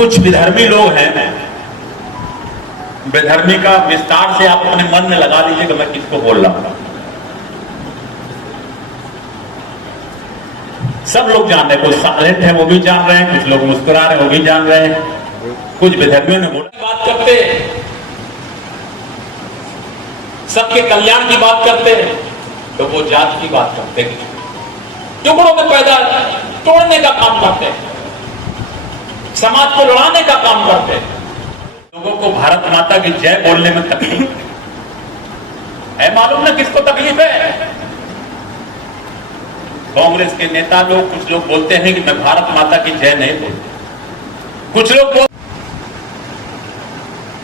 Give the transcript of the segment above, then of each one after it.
कुछ विधर्मी लोग हैं, विधर्मी का विस्तार से आप अपने मन में लगा लीजिए कि मैं किसको बोल रहा हूं। सब लोग जान रहे हैं, कुछ साइलेंट है वो भी जान रहे हैं, कुछ लोग मुस्कुरा रहे हैं वो भी जान रहे हैं। कुछ विधर्मियों ने बोला बात करते, सबके कल्याण की बात करते हैं, तो वो जात की बात करते हैं, टुकड़ों में पैदा तोड़ने का काम करते हैं, समाज को लड़ाने का काम करते हैं। लोगों को भारत माता की जय बोलने में तकलीफ है, मालूम ना किसको तकलीफ है? कांग्रेस के नेता लोग, कुछ लोग बोलते हैं कि मैं भारत माता की जय नहीं बोलता, कुछ लोग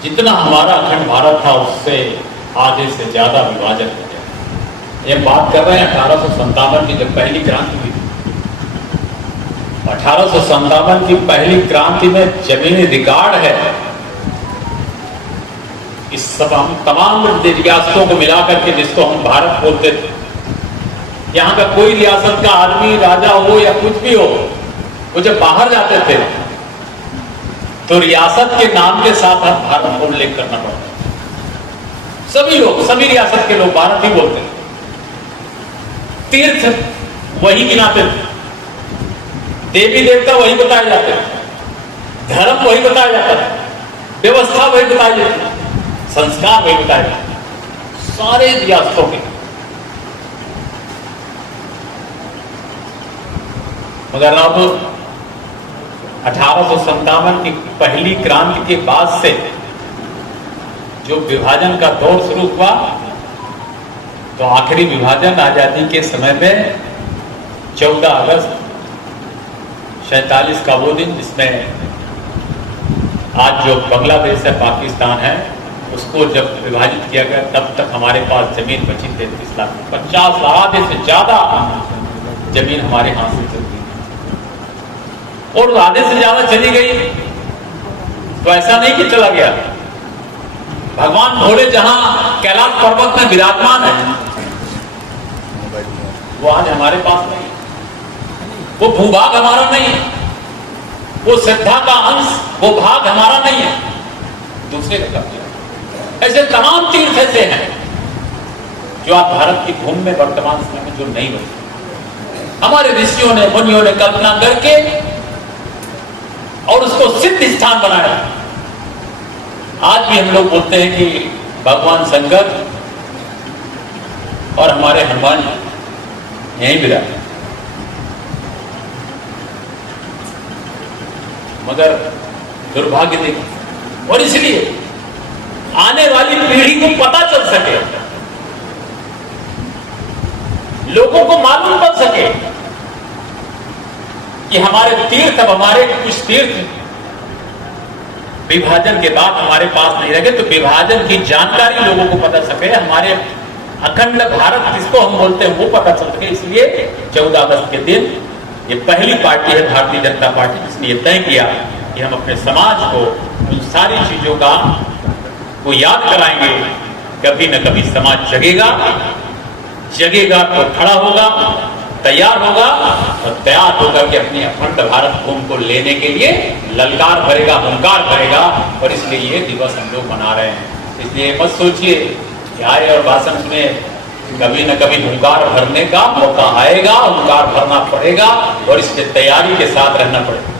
जितना हमारा अखंड भारत था उससे आधे से ज्यादा विभाजन हो गया। ये बात कर रहे हैं 1857 की जब पहली क्रांति हुई। 1857 की पहली क्रांति में जमीनी रिकॉर्ड है। इस सब हम तमाम रियासतों को मिलाकर के जिसको हम भारत बोलते थे, यहाँ का कोई रियासत का आदमी, राजा हो या कुछ भी हो, वो जब बाहर जाते थे तो रियासत के नाम के साथ हम भारत को उल्लेख करना पड़ता। सभी लोग, सभी रियासत के लोग भारत ही बोलते थे। तीर्थ वही गिनाते थे, देवी देवता वही बताए जाते थे, धर्म वही बताया जाता था, व्यवस्था वही बताई जाती थी, संस्कार वही बताए जाते, सारे रियासतों के। मगर अब 1857 की पहली क्रांति के बाद से जो विभाजन का दौर शुरू हुआ, तो आखिरी विभाजन आजादी के समय में 14 अगस्त 47 का वो दिन जिसमें आज जो बांग्लादेश है, पाकिस्तान है, उसको जब विभाजित किया गया, तब तक हमारे पास जमीन बची 33 लाख, 50 आधे से ज्यादा जमीन हमारे हाथ से चलती, और आधे से ज्यादा चली गई तो ऐसा नहीं कि चला गया। भगवान भोले जहां कैलाश पर्वत में विराजमान है, वो आज हमारे पास नहीं है, वो भूभाग हमारा नहीं है, वो श्रद्धा का अंश, वो भाग हमारा नहीं है, दूसरे का कब्जा। ऐसे तमाम तीर्थ ऐसे हैं जो आज भारत की भूमि में वर्तमान समय में जो नहीं बने, हमारे ऋषियों ने, मुनियों ने कल्पना करके और उसको सिद्ध स्थान बनाया। आज भी हम लोग बोलते हैं कि भगवान शंकर और हमारे हनुमान यहीं विराज, मगर दुर्भाग्य देखिए। और इसलिए आने वाली पीढ़ी को पता चल सके, लोगों को मालूम पड़ सके कि हमारे तीर्थ, अब हमारे कुछ तीर्थ विभाजन के बाद हमारे पास नहीं रहे, तो विभाजन की जानकारी लोगों को पता सके, हमारे अखंड भारत जिसको हम बोलते हैं वो पता चल सके। इसलिए 14 अगस्त के दिन ये पहली पार्टी है भारतीय जनता पार्टी जिसने ये तय किया कि हम अपने समाज को उन सारी चीजों का वो याद कराएंगे। कभी न कभी समाज जगेगा, जगेगा तो खड़ा होगा, तैयार होगा, और तैयार होकर के अपनी अखंड भारत भूमि को लेने के लिए ललकार भरेगा, हुंकार भरेगा। और इसलिए ये दिवस हम लोग मना रहे हैं। इसलिए मत सोचिए कि आए और भाषण सुने, कभी न कभी हुंकार भरने का मौका आएगा, हुंकार भरना पड़ेगा और इसके तैयारी के साथ रहना पड़ेगा।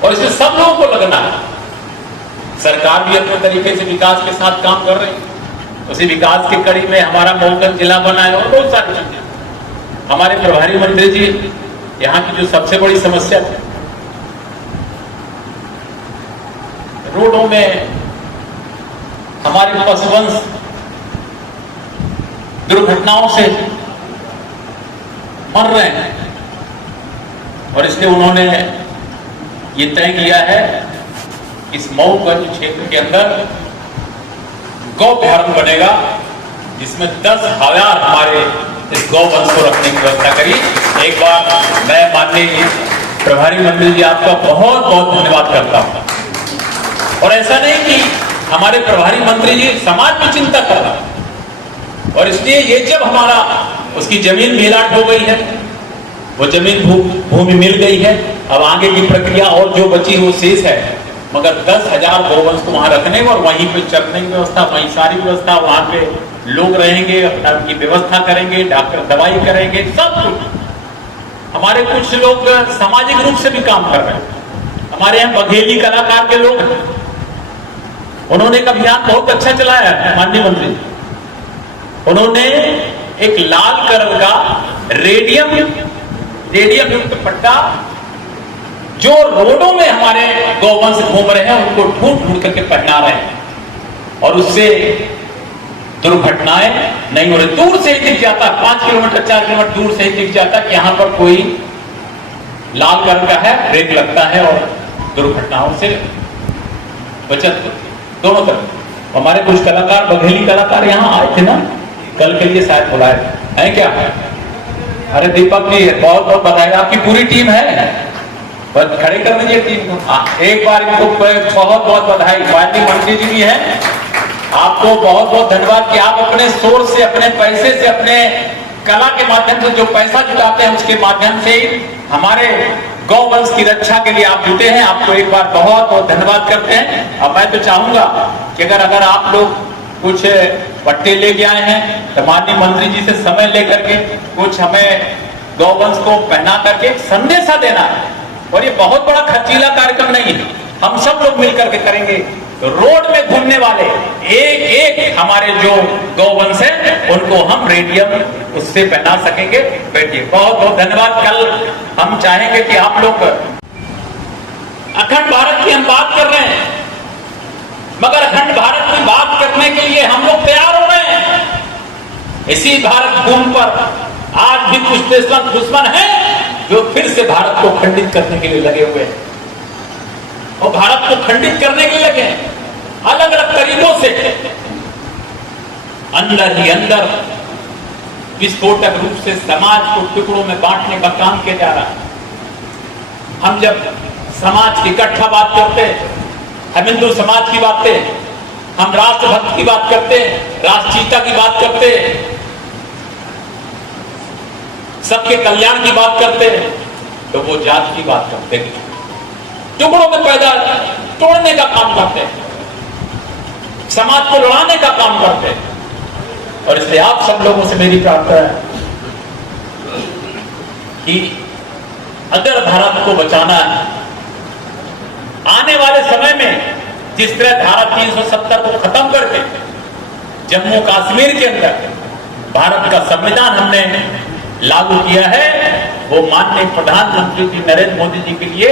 और इसमें सब लोगों को लगना है। सरकार भी अपने तरीके से विकास के साथ काम कर रही है, उसी विकास की कड़ी में हमारा मऊगंज जिला बना है और बहुत सारी चीजें। हमारे प्रभारी मंत्री जी, यहाँ की जो सबसे बड़ी समस्या थी, रोडों में हमारे पशुवंश दुर्घटनाओं से मर रहे हैं, और इसलिए उन्होंने ये तय किया है इस मऊगंज क्षेत्र के अंदर गौ अभयारण्य बनेगा, जिसमें 10,000 हमारे इस गौ वंश को रखने की व्यवस्था करी। एक बार मैं माननीय प्रभारी मंत्री जी आपका बहुत बहुत धन्यवाद करता हूं। और ऐसा नहीं कि हमारे प्रभारी मंत्री जी समाज की चिंता कर रहा है, और इसलिए ये जब हमारा उसकी जमीन मेलाट हो गई है, वो जमीन भूमि मिल गई है। अब आगे की प्रक्रिया और जो बची वो शेष है, मगर 10,000 गौवंश को वहां रखने और वहीं पे चरने की व्यवस्था, वहीं सारी व्यवस्था, वहां पे लोग रहेंगे, अपना उनकी व्यवस्था करेंगे, डॉक्टर दवाई करेंगे, सब कुछ। हमारे कुछ लोग सामाजिक रूप से भी काम कर रहे हैं। हमारे यहाँ बघेली कलाकार के लोग हैं, उन्होंने एक अभियान बहुत अच्छा चलाया है माननीय मंत्री। उन्होंने एक लाल कलर का रेडियम युक्त पट्टा, जो रोडों में हमारे गौवंश घूम रहे हैं उनको ढूंढ ढूंढ करके पहना रहे हैं, और उससे दुर्घटनाएं नहीं हो रही। दूर से ही दिख जाता, 5 किलोमीटर 4 किलोमीटर दूर से ही दिख जाता कि यहां पर कोई लाल कलर का है, ब्रेक लगता है और दुर्घटनाओं से बचत दोनों तरफ। हमारे कुछ कलाकार, बघेली कलाकार यहाँ आए थे ना, कल के लिए शायद बुलाए हैं क्या? अरे दीपक जी बहुत बहुत बधाई, आपकी पूरी टीम है, बस खड़े कर दीजिए टीम को। एक बार इनको बहुत बहुत बधाई। माननीय मंत्री जी भी हैं, आपको बहुत बहुत धन्यवाद कि आप अपने सोर्स से, अपने पैसे से, अपने कला के माध्यम से जो पैसा जुटाते हैं उसके माध्यम से हमारे गौवंश की रक्षा के लिए आप जुटे हैं। आपको एक बार बहुत बहुत धन्यवाद करते हैं। अब मैं तो चाहूंगा कि अगर आप लोग कुछ पट्टे लेके आए हैं तो माननीय मंत्री जी से समय लेकर के कुछ हमें गौवंश को पहना करके संदेशा देना है। और ये बहुत बड़ा खर्चीला कार्यक्रम नहीं है, हम सब लोग मिलकर के करेंगे। तो रोड में घूमने वाले एक एक हमारे जो गौवंश है उनको हम रेडियम उससे पहना सकेंगे। बैठिए, बहुत बहुत धन्यवाद। कल हम चाहेंगे कि आप लोग, अखंड भारत की हम बात कर रहे हैं, मगर अखंड भारत की बात करने के लिए हम लोग तैयार हो रहे हैं। इसी भारत भूमि पर आज भी कुछ दुश्मन हैं जो फिर से भारत को खंडित करने के लिए लगे हुए हैं, और भारत को खंडित करने के लिए लगे हैं अलग अलग तरीकों से। अंदर ही अंदर विस्फोटक रूप से समाज को टुकड़ों में बांटने का काम किया जा रहा है। हम जब समाज की इकट्ठा बात करते हैं, हम हिंदू समाज की बात करते हैं, हम राष्ट्रभक्त की बात करते हैं, राष्ट्रीयता की बात करते हैं, सबके कल्याण की बात करते हैं, तो वो जात की बात करते हैं, टुकड़ों में पैदा तोड़ने का काम करते हैं, समाज को लड़ाने का काम करते हैं। और इसलिए आप सब लोगों से मेरी प्रार्थना है कि अगर भारत को बचाना है, आने वाले समय में जिस तरह धारा 370 को खत्म करके जम्मू कश्मीर के अंदर भारत का संविधान हमने लागू किया है, वो माननीय प्रधानमंत्री जी नरेंद्र मोदी जी के लिए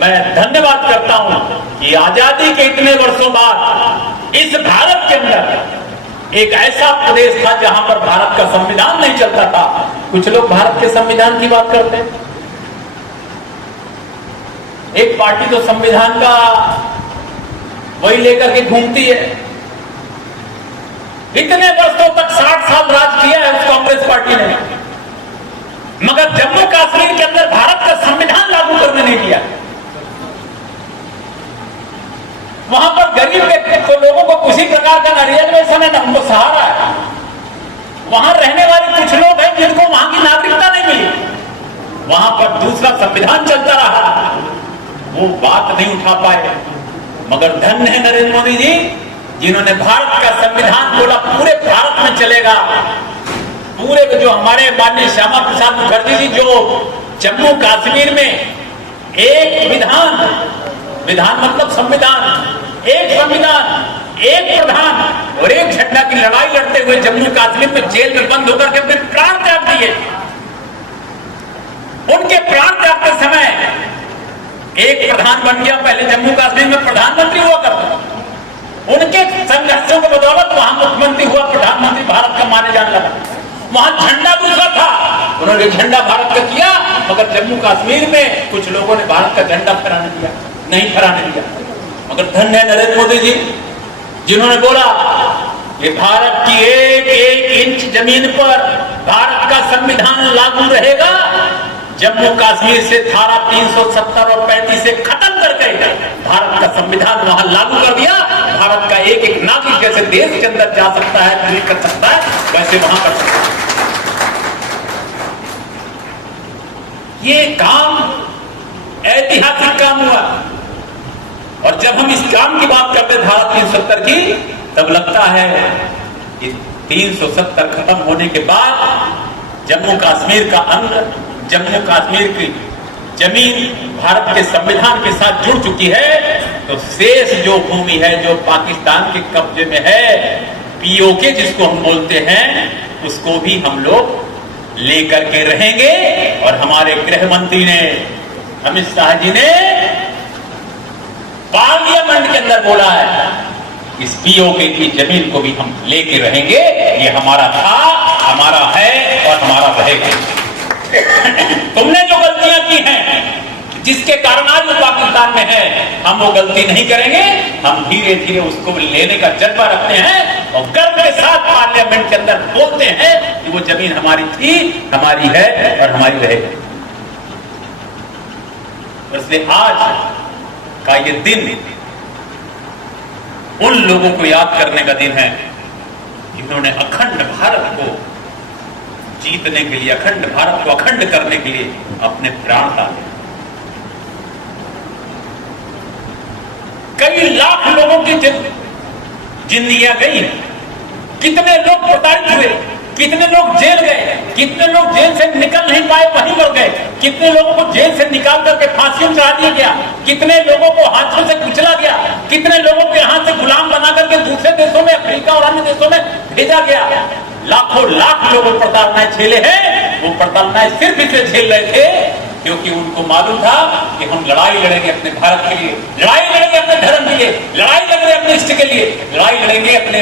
मैं धन्यवाद करता हूं कि आजादी के इतने वर्षों बाद इस भारत के अंदर एक ऐसा प्रदेश था जहां पर भारत का संविधान नहीं चलता था। कुछ लोग भारत के संविधान की बात करते हैं, एक पार्टी तो संविधान का वही लेकर के घूमती है। इतने वर्षों तक 60 साल राज किया है उस कांग्रेस पार्टी ने, मगर जम्मू कश्मीर के अंदर भारत का संविधान लागू करने नहीं दिया। वहां पर गरीब के लोगों को किसी प्रकार का न रिजर्वेशन है, न उनको सहारा है। वहां रहने वाले कुछ लोग हैं जिनको वहां की नागरिकता नहीं मिली, वहां पर दूसरा संविधान चलता रहा, वो बात नहीं उठा पाए। मगर धन्य है नरेंद्र मोदी जी जिन्होंने भारत का संविधान बोला पूरे भारत में चलेगा। पूरे जो हमारे माननीय श्यामा प्रसाद मुखर्जी जी जो जम्मू कश्मीर में एक विधान मतलब संविधान, एक संविधान, एक प्रधान और एक झंडा की लड़ाई लड़ते हुए जम्मू कश्मीर में जेल में बंद होकर के अपने प्राण त्याग दिए। उनके प्राण त्यागते समय एक प्रधान बन गया, पहले जम्मू कश्मीर में प्रधानमंत्री हुआ करता, उनके संघर्षों की बदौलत वहां मुख्यमंत्री हुआ, प्रधानमंत्री भारत का माने जाने लगा। वहां झंडा दूसरा था, उन्होंने झंडा भारत का किया, मगर जम्मू कश्मीर में कुछ लोगों ने भारत का झंडा नहीं फहराने दिया। मगर धन्य है नरेंद्र मोदी जी जिन्होंने बोला कि भारत की एक एक इंच जमीन पर भारत का संविधान लागू रहेगा। जम्मू कश्मीर से धारा 370 और 35 से खत्म करके भारत का संविधान वहां लागू कर दिया। भारत का एक एक नागरिक जैसे देश के अंदर जा सकता है, दिल्ली कर सकता है, वैसे वहां कर सकता है। ये काम ऐतिहासिक काम हुआ। और जब हम इस काम की बात करते धारा 370 की, तब लगता है कि 370 खत्म होने के बाद जम्मू कश्मीर का अंग, जम्मू कश्मीर की जमीन भारत के संविधान के साथ जुड़ चुकी है, तो शेष जो भूमि है जो पाकिस्तान के कब्जे में है, पीओके जिसको हम बोलते हैं, उसको भी हम लोग लेकर के रहेंगे। और हमारे गृह मंत्री ने, अमित शाह जी ने पार्लियामेंट के अंदर बोला है, इस पीओके की जमीन को भी हम लेके रहेंगे। ये हमारा था, हमारा है और हमारा रहेगा। तुमने जो गलतियां की हैं, जिसके कारण आज वो पाकिस्तान में है, हम वो गलती नहीं करेंगे। हम धीरे धीरे उसको लेने का जज्बा रखते हैं और गर्व के साथ पार्लियामेंट के अंदर बोलते हैं कि वो जमीन हमारी थी, हमारी है और हमारी रहेगी। इसलिए आज का ये दिन उन लोगों को याद करने का दिन है जिन्होंने अखंड भारत को जीतने के लिए, अखंड भारत को अखंड करने के लिए अपने प्राण डाले। कई लाख लोगों की जिंदगियां गई, कितने लोग प्रताड़ित हुए, कितने लोग जेल गए, कितने लोग जेल से निकल नहीं पाए, वहीं मर गए, कितने लोगों को जेल से निकाल करके फांसी चढ़ा दिया गया, कितने लोगों को हाथों से कुचला गया, कितने लोगों के हाथ से गुलाम बना करके दूसरे देशों में, अफ्रीका और अन्य देशों में भेजा गया। लाखों लाख लोगों प्रताड़नाएं झेले हैं। वो प्रताड़नाएं सिर्फ इसलिए झेल रहे थे क्योंकि उनको मालूम था कि हम लड़ाई लड़ेंगे अपने भारत के लिए, लड़ाई लड़ेंगे अपने धर्म के लिए, लड़ाई लड़ेंगे अपने इष्ट के लिए, लड़ाई लड़ेंगे अपने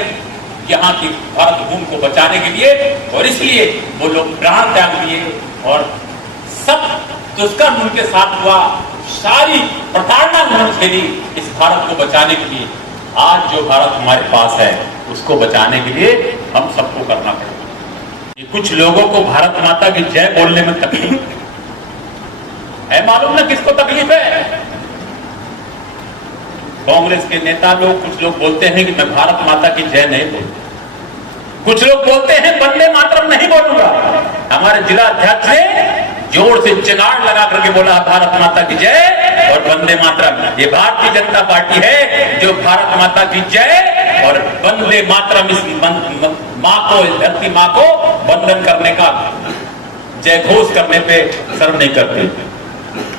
यहाँ की भारत भूमि को बचाने के लिए। और इसलिए वो लोग प्राण त्याग दिए और सब दुष्कर्म उनके साथ हुआ, सारी प्रताड़ना उन्होंने झेली इस भारत को बचाने के लिए। आज जो भारत हमारे पास है उसको बचाने के लिए हम सबको करना पड़ेगा। ये कुछ लोगों को भारत माता की जय बोलने में तकलीफ है, मालूम ना किसको तकलीफ है? कांग्रेस के नेता लोग, कुछ लोग बोलते हैं कि मैं भारत माता की जय नहीं बोलूंगा, कुछ लोग बोलते हैं वंदे मातरम नहीं बोलूंगा। हमारे जिला अध्यक्ष ने जोर से चिगाड़ लगा करके बोला भारत माता की जय और वंदे मातरम। ये भारतीय जनता पार्टी है जो भारत माता की जय और वंदे मातरम, इस माँ को, इस धरती माँ को वंदन करने का, जय घोष करने पे शर्म नहीं करती।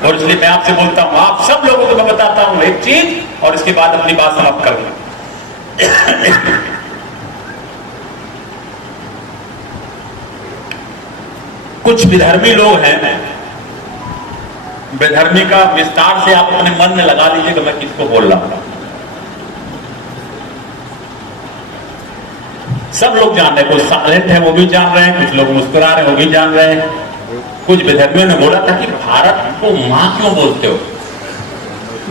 और इसलिए मैं आपसे बोलता हूं, आप सब लोगों को मैं बताता हूं एक चीज और इसके बाद अपनी बात समाप्त कर दूं। कुछ विधर्मी लोग हैं, विधर्मी का विस्तार से आप अपने मन में लगा लीजिए कि मैं किसको बोल रहा हूं। सब लोग जान रहे हैं, कुछ साइलेंट है वो भी जान रहे हैं, कुछ लोग मुस्कुरा रहे हैं वो भी जान रहे हैं। कुछ विधर्मियों ने बोला था कि भारत को मां क्यों बोलते हो,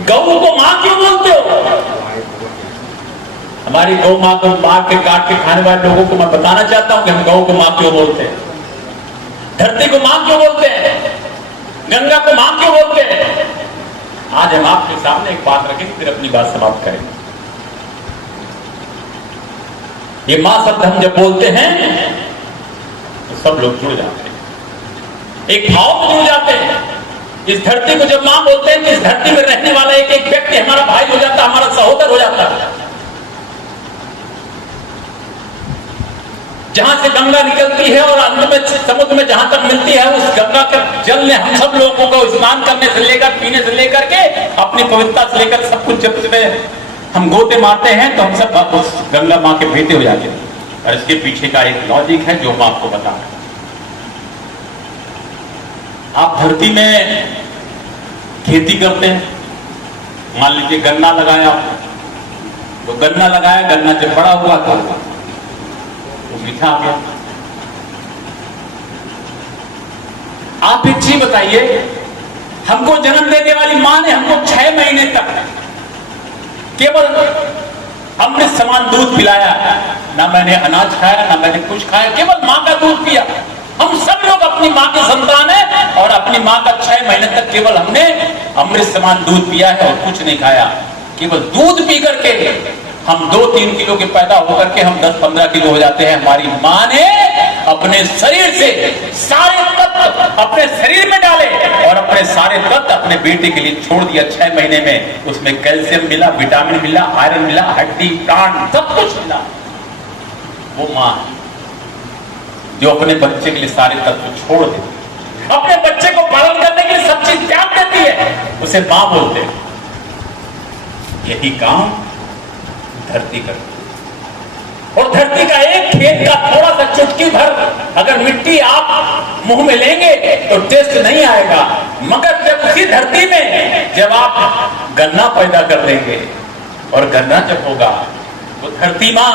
गौ को मां क्यों बोलते हो? हमारी गौ मां को मार के काट के खाने वाले लोगों को मैं बताना चाहता हूं कि हम गौ को मां क्यों बोलते हैं, धरती को मां क्यों बोलते हैं, गंगा को मां क्यों बोलते हैं। आज हम आपके सामने एक बात रखेंगे, फिर अपनी बात समाप्त करेंगे। ये मां शब्द हम जब बोलते हैं तो सब लोग जुड़ जाते हैं, एक भाव में जुड़ जाते हैं। इस धरती को जब मां बोलते हैं तो इस धरती में रहने वाला एक एक व्यक्ति हमारा भाई हो जाता, हमारा सहोदर हो जाता है। जहां से गंगा निकलती है और अंत में समुद्र में जहां तक मिलती है, उस गंगा के जल ने हम सब लोगों को स्नान करने से लेकर, पीने से लेकर के, अपनी पवित्रता से लेकर सब कुछ, जब हम गोते मारते हैं तो हम सब उस गंगा मां के बेटे हो जाते हैं। और इसके पीछे का एक लॉजिक है जो मैं आपको बता रहा हूं। आप धरती में खेती करते हैं, मान लीजिए गन्ना लगाया, तो गन्ना लगाया, गन्ना जब बड़ा हुआ तो मीठा आ गया। आप एक चीज बताइए, हमको जन्म देने वाली मां ने हमको 6 महीने तक केवल अमृत समान दूध पिलाया, ना मैंने अनाज खाया, ना मैंने कुछ खाया, केवल मां का दूध पिया। हम सब लोग अपनी मां के संतान हैं और अपनी मां का 6 महीने तक केवल हमने अमृत समान दूध पिया है और कुछ नहीं खाया। केवल दूध पी करके हम 2-3 किलो के पैदा होकर के हम 10-15 किलो हो जाते हैं। हमारी मां ने अपने शरीर से सारे तत्व अपने शरीर में डाले और अपने सारे तत्व अपने बेटे के लिए छोड़ दिया। 6 महीने में उसमें कैल्शियम मिला, विटामिन मिला, आयरन मिला, हड्डी प्राण सब कुछ मिला। वो मां जो अपने बच्चे के लिए सारे तत्व छोड़ देती, अपने बच्चे को पालन करने के लिए सब चीज त्याग देती है, उसे मां बोलते हैं। यही काम धरती करती है। और धरती का एक खेत का थोड़ा सा चुटकी भर अगर मिट्टी आप मुंह में लेंगे तो टेस्ट नहीं आएगा, मगर जब उसी धरती में जब आप गन्ना पैदा कर देंगे और गन्ना जब होगा तो धरती मां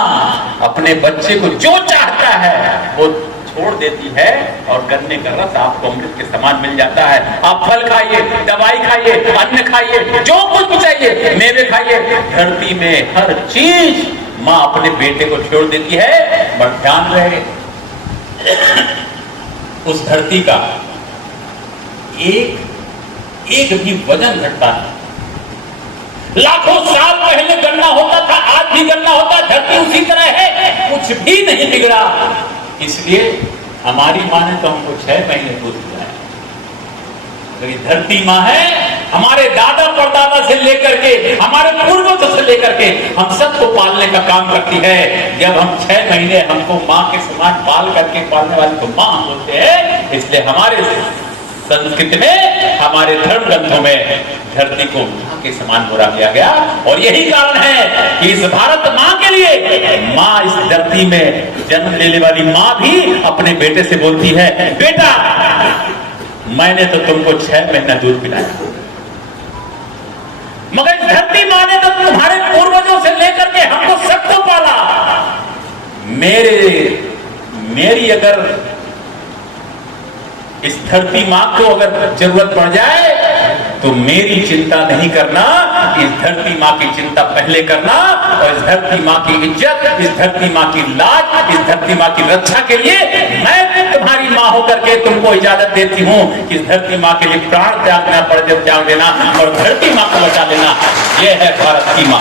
अपने बच्चे को जो चाहता है वो छोड़ देती है और गन्ने का रस आपको अमृत के समान मिल जाता है। आप फल खाइए, दवाई खाइए, अन्न खाइए, जो कुछ भी चाहिए, मेवे खाइए, धरती में हर चीज मां अपने बेटे को छोड़ देती है। पर ध्यान रहे, उस धरती का एक भी वजन घटता नहीं। लाखों साल पहले गन्ना होता था, आज भी गन्ना होता, धरती उसी तरह है, कुछ भी नहीं बिगड़ा। इसलिए हमारी मां ने तो हमको 6 महीने दूध पिलाया, लेकिन धरती मां है, हमारे दादा परदादा से लेकर के, हमारे पूर्वजों से लेकर के हम सबको पालने का काम करती है। जब हम 6 महीने हमको मां के समान पाल करके पालने वाले को मां बोलते हैं। इसलिए हमारे संस्कृति में, हमारे धर्म ग्रंथों में धरती को मां के समान बुरा किया गया। और यही कारण है कि इस भारत मां के लिए, मां इस धरती में जन्म लेने वाली मां भी अपने बेटे से बोलती है, बेटा मैंने तो तुमको 6 महीना दूध पिलाया, मगर इस धरती मां ने तो तुम्हारे पूर्वजों से लेकर के हमको सबको पाला। मेरी अगर इस धरती मां को अगर जरूरत पड़ जाए तो मेरी चिंता नहीं करना, इस धरती मां की चिंता पहले करना। और इस धरती मां की इज्जत, इस धरती मां की लाज, इस धरती मां की रक्षा के लिए मैं तुम्हारी मां होकर के तुमको इजाजत देती हूं कि इस धरती मां के लिए प्राण त्यागना पड़ जाए, त्याग देना और धरती मां को बचा लेना। यह है भारत की मां।